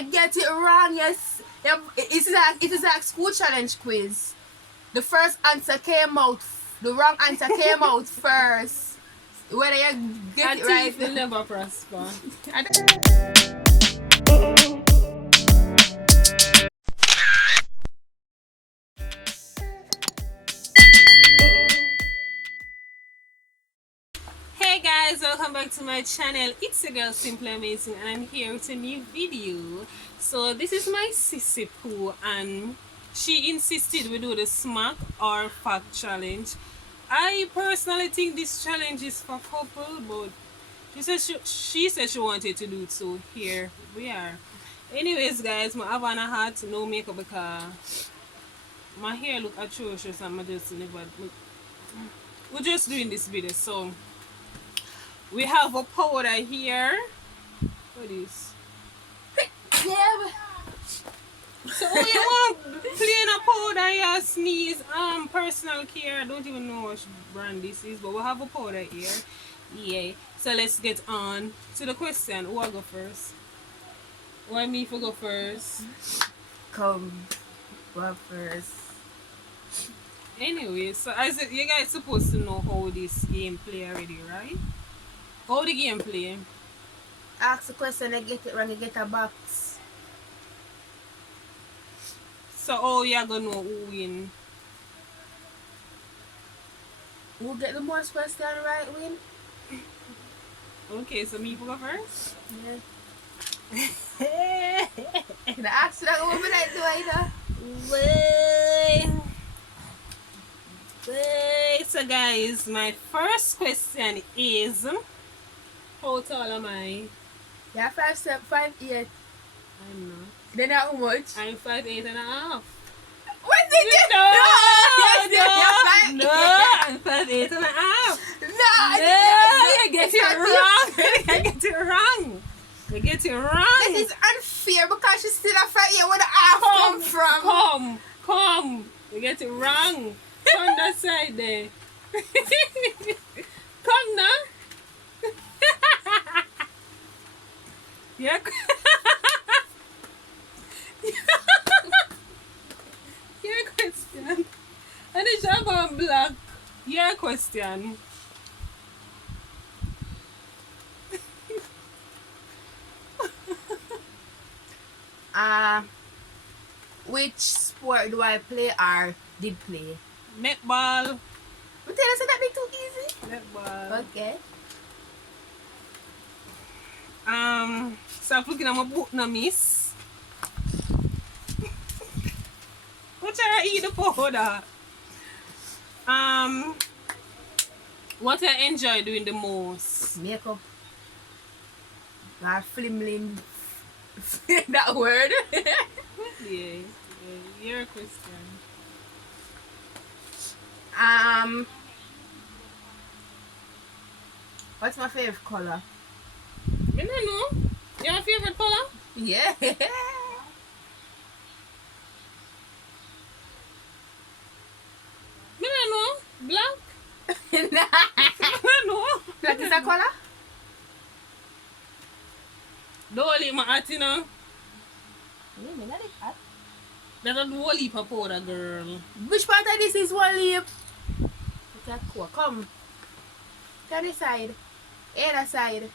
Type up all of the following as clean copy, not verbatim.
You get it wrong, yes. It is like school challenge quiz. The first answer came out, the wrong answer came out first. Whether you get it right. will never prosper. Hey guys, welcome back to my channel. It's your girl Simply Amazing and I'm here with a new video. So this is my sissy Pooh and she insisted we do the smack or fact challenge. I personally think this challenge is for couple, but she said she wanted to do it, so here we are. Anyways guys, I have on a hat, no makeup because my hair look atrocious and I just never we're just doing this video. So we have a powder here. What is? Yeah. So you want plain a powder, you sneeze, personal care. I don't even know what brand this is, but we have a powder here. Yeah. So let's get on to the question. Who will go first? Why me for go first? Come, go first. Anyway, so as you guys supposed to know how this game play already, right? How the game play? Ask the question, I get it wrong, you get a box. So how you gonna know who win? Who get the most question right win? Okay, so me for go first? Yeah. Can I ask you that woman like do I know? Wait. So guys, my first question is, how tall am I? Yeah, 5'8". I'm not. Then how much? I'm 5'8 and a half. What did you No, no, I'm 5'8 and a half. No, You get it wrong. You get it wrong. You get it wrong. This is unfair because she's still a 5'8". Where the half come from? Come. You get it wrong. Come that side there. Come now. Yeah. Your question. And it's about black. Your question. Which sport do I play or did play? Netball. But tell us that be too easy. Netball. Okay. Stop looking at my book now, miss. What I eat the powder? What I enjoy doing the most? Makeup. Or flimling. That word. Yeah, your question. What's my favorite color? I don't know. Your favorite color? Yeah. I don't know. Black? I don't know. What is that color? Don't leave my hat, you know. Yeah, me not it. That's a whole heap of powder, girl. Which part of this is one lip? Okay, cool. Come. To this side. Either side.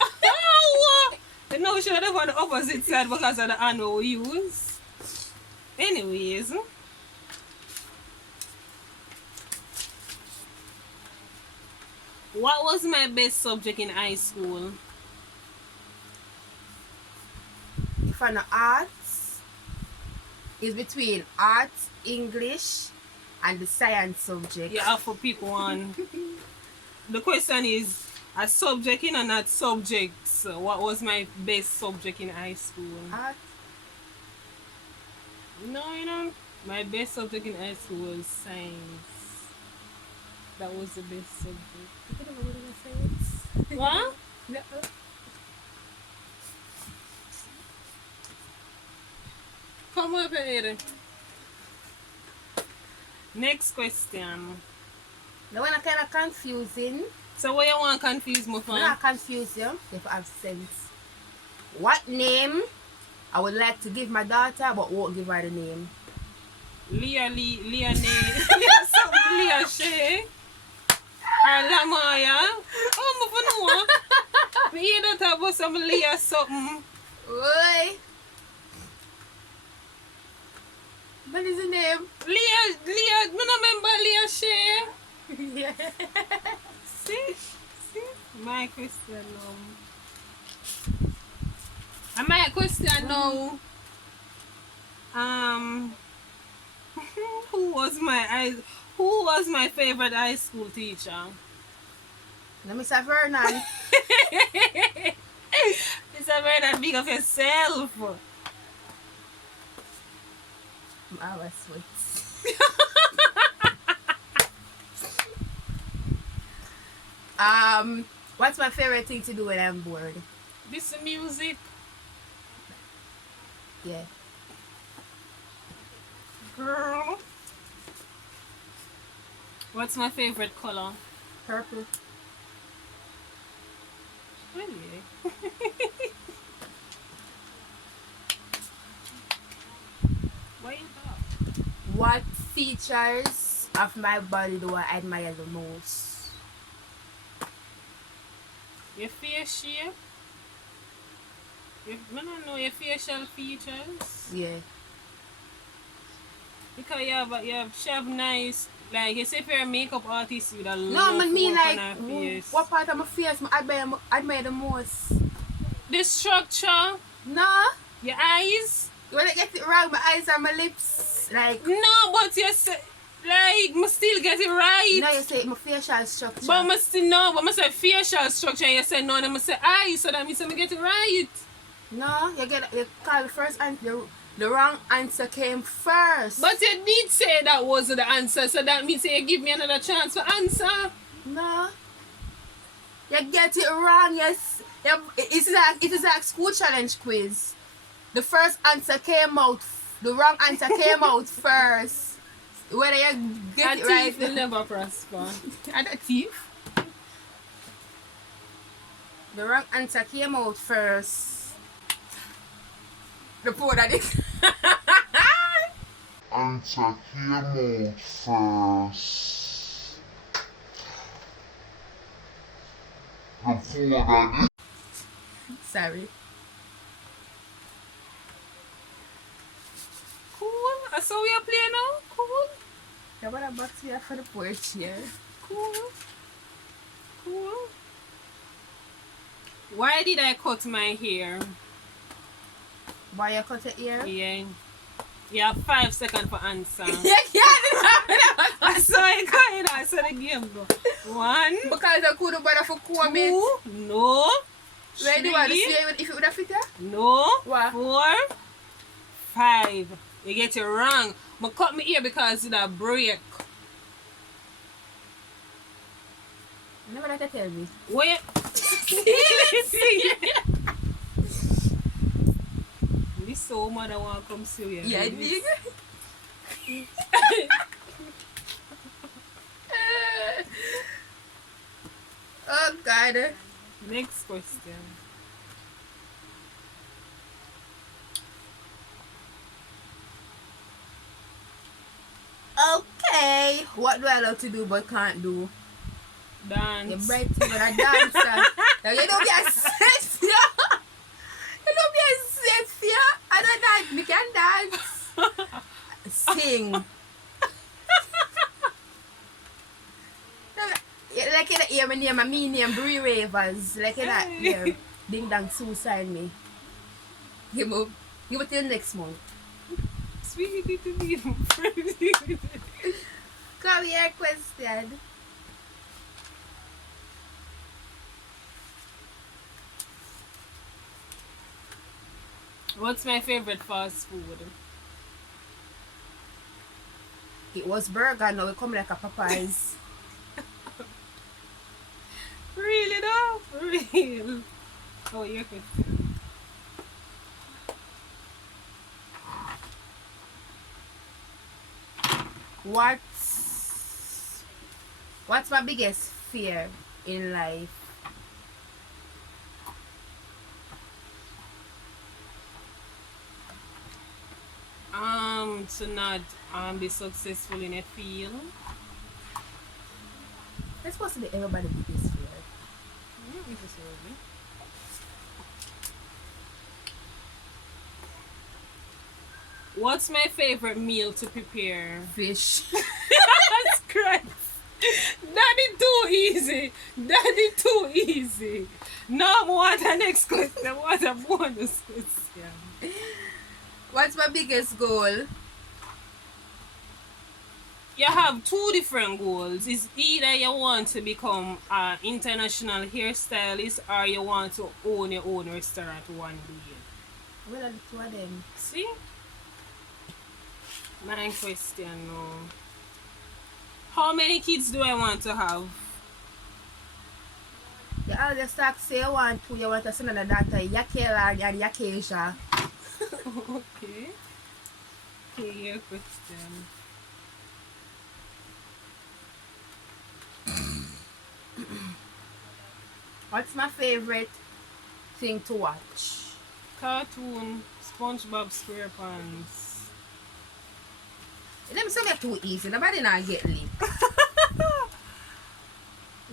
Oh! You know, we should have on the opposite side because of the hand we use. Anyways. What was my best subject in high school? If I'm not arts, it's between arts, English, and the science subject. You have to pick one. The question is a subject in and not subjects. What was my best subject in high school? Art. No, you know, my best subject in high school was science. That was the best subject. You don't know what it is, What? No. Come up here. Next question. The one kind of confusing. So what you want to confuse me I'm for? not confuse you. If I have sense. What name I would like to give my daughter, but won't give her the name. Leah Leah Shay. Or Lamaya. Oh, I know. Me hear that about some Leah something. Oi! What is the name? Leah, me no remember Leah Shay. Yeah. See? My question now. And my question now. Who was my favorite high school teacher? Let me say Vernon. It's a very big of yourself. I was sweet. What's my favorite thing to do when I'm bored? This music. Yeah. Girl. What's my favorite color? Purple. Really? Why you talk? What features of my body do I admire the most? Your face shape? I don't know your facial features. Yeah. Because she have nice, like you say if you're a makeup artist, you'd have No, I mean like face. what part of my face I admire the most? The structure, No. your eyes. When I get it wrong, my eyes and my lips. Like No, but you say, like, must still get it right. no, you say my facial structure. But must still know, but must say facial structure, and you say no, and I must say eyes, so that means I get it right. No, you call the first answer. The wrong answer came first. But you did say that wasn't the answer, so that means you give me another chance for answer. No. You get it wrong, yes. It is like school challenge quiz. The first answer came out. The wrong answer came out first. Whether you get it right. Will never prosper. And a thief. The wrong answer came out first. The poor that is. Answer came out first. Before that, Sorry. Cool. I saw you play now. Cool. I want to box here for the porch here. Cool. Why did I cut my hair? Why you cut it here? Yeah. You have 5 seconds for answer. Yeah, I saw it going. I saw the game go. 1, because I couldn't bother for comb it. 2, no. Where do you want to 3, see if it would have fit her? no. What? 4, 5. You get it wrong. I cut me ear because it a break. Never like to tell me. Wait. This so mother want to come see you. Yeah, dig. Oh God. Next question. Okay. What do I love to do but can't do? Dance. You're bright but a dancer. Now you don't be a set here. You don't be a set here. I don't dance. Me can dance. Sing. Like in the ear, my name, my name, Bree Ravers. Like in that ear, Ding Dang Suicide me. Give me till the next month. Sweetie to me. Come here, question. What's my favorite fast food? It was burger, now it come like a Popeyes. Really though? Real. Oh, your question. What's my biggest fear in life? to not be successful in a field. That's supposed to be everybody's biggest fear. Not necessarily. What's my favorite meal to prepare? Fish. That's correct. Daddy too easy. Daddy too easy. No, I want the next question. I want a bonus question. What's my biggest goal? You have two different goals. It's either you want to become an international hairstylist or you want to own your own restaurant one day. What are the two of them? See? My question now. How many kids do I want to have? You always start say you want to, you want to send another daughter, Yakela and Yakesha. Okay. Okay, your question. What's my favorite thing to watch? Cartoon, SpongeBob SquarePants. Let me say they're too easy. Nobody not get licked.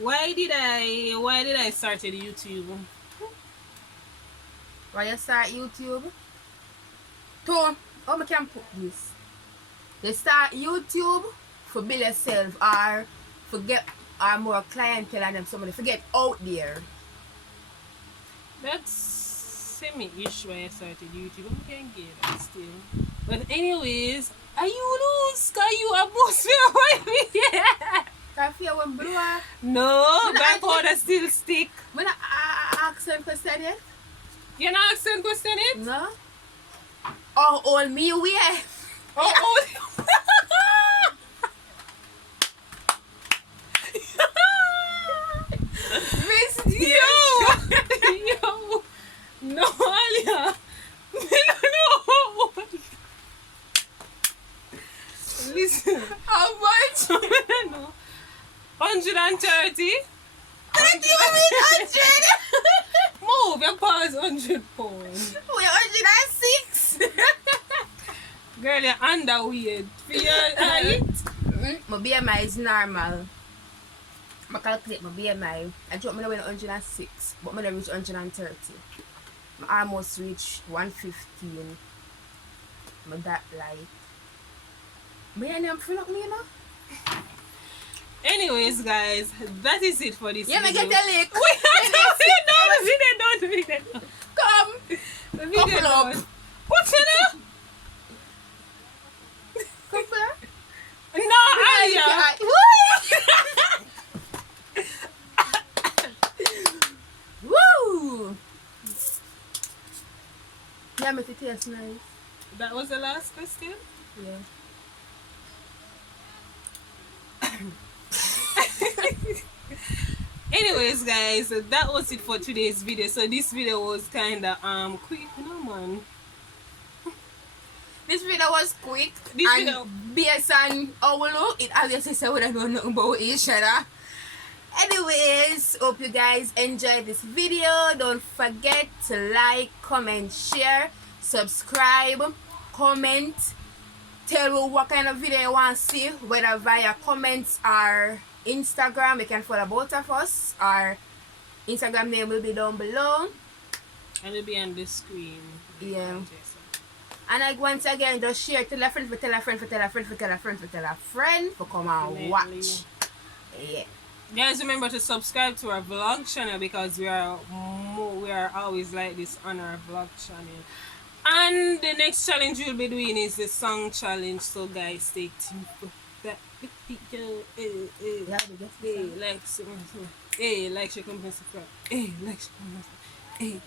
Why did I start at YouTube? Why you start YouTube? To, how I can put this? They start YouTube for build yourself or for get more clientele and them somebody forget out there. That's semi-ish why I started YouTube. I can get that still. But anyways, are you lose? Cause you a boss for me. Coffee when blue. No, back powder still stick. When I ask them question yet? You're not asking question it? No. Oh, all me we. Oh. Miss Yo! No, Alia! No! Listen. How much? No. 130? Thank you, I mean 100. Move your paws 100 pounds. We're 106. Girl, you're underweight. For your height? My BMI is normal. I calculate my BMI. I dropped my 106, but I reach 130. I almost reach 115. I'm that light. May I name fill up me, you know? Anyways, guys, that is it for this Yeah, me video. get a lick. Wait, the video done. Come. The video Couple up. done. What's it up? Come here. No, Alia. Woo! Yeah, make it taste nice. That was the last question? Yeah. Anyways, guys, that was it for today's video. So this video was kinda quick, no man. This video was quick. This and video- based on our it obviously said we don't know nothing about each other. Anyways, hope you guys enjoyed this video. Don't forget to like, comment, share, subscribe, comment, tell me what kind of video you want to see, whether via comments or Instagram. You can follow both of us. Our Instagram name will be down below. And it'll be on the screen. Yeah. And like once again, just share, tell a friend, for tell a friend, for tell a friend, for tell a friend, for tell a friend, for come and watch. Yeah. Guys, remember to subscribe to our vlog channel because we are always like this on our vlog channel. And the next challenge we'll be doing is the song challenge. So guys, stay tuned for that video. Yeah, we just Hey, like, share, comment, subscribe. Hey, like, share, comment, subscribe. Hey.